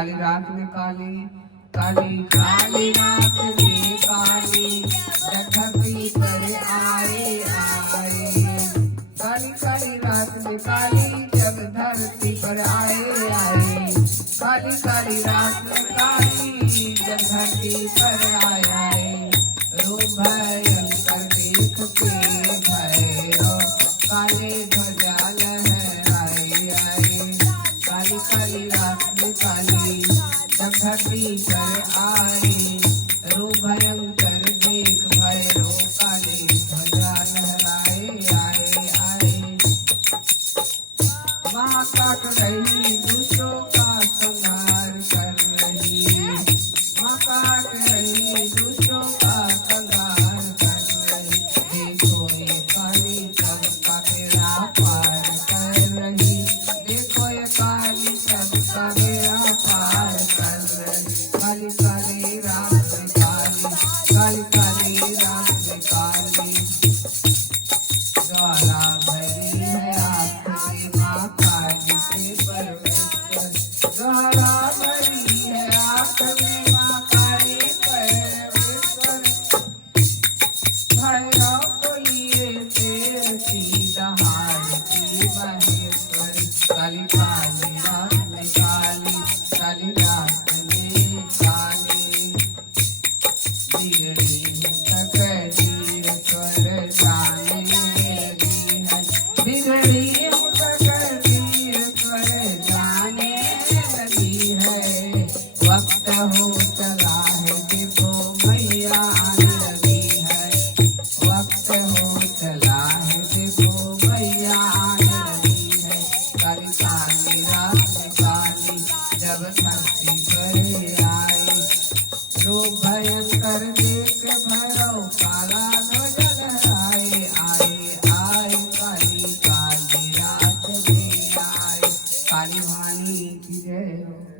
काली रात में काली काली काली रात में काली जगती पर आए आए काली काली रात में काली जब धरती पर आए आए काली काली रात में काली जब धरती पर आए आए रो भयंकर देख के भैरव काले ध्वजा लहराए आए काली काली रात में काली जब धरती पर आए रो भयंकर देख भैरव काले ध्वजा लहराए आए आए माँ काट रही दुष्टों का संहार कर रही माँ काट रही दुष्टों का संहार कर रही देखो ये काली सबका बेड़ा पार कर रही देखो ये काली सबका बेड़ा पार कर रही काली काली रात में काली काली काली रात में काली ज्वाला भरी है आँख में माँ काली के परमेश्वर ज्वाला भरी है आँख में माँ काली परमेश्वर भैरव को लिए शेर की दहाड़ती महेश्वर काली काली रात में काली रात में काली बिगड़ी तकदीर स्वर जाने लगी है बिगड़ी तकदीर स्वर जाने लगी है वक्त हो चला है देखो मैया आने लगी है वक्त हो चला है देखो मैया आने लगी है काली काली रात में काली जब धरती पर आए रो भयंकर देख भैरव काला ध्वजा लहराए आए आए काली काली रात में आए काली वाणी की जय हो।